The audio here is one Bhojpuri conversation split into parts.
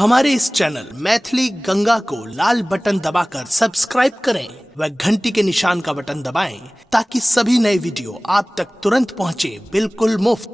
हमारे इस चैनल मैथिली गंगा को लाल बटन दबाकर सब्सक्राइब करें व घंटी के निशान का बटन दबाएं ताकि सभी नए वीडियो आप तक तुरंत पहुंचे बिल्कुल मुफ्त।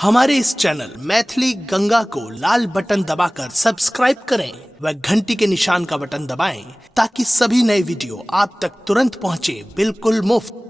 हमारे इस चैनल मैथिली गंगा को लाल बटन दबाकर सब्सक्राइब करें व घंटी के निशान का बटन दबाएं ताकि सभी नए वीडियो आप तक तुरंत पहुंचे बिल्कुल मुफ्त।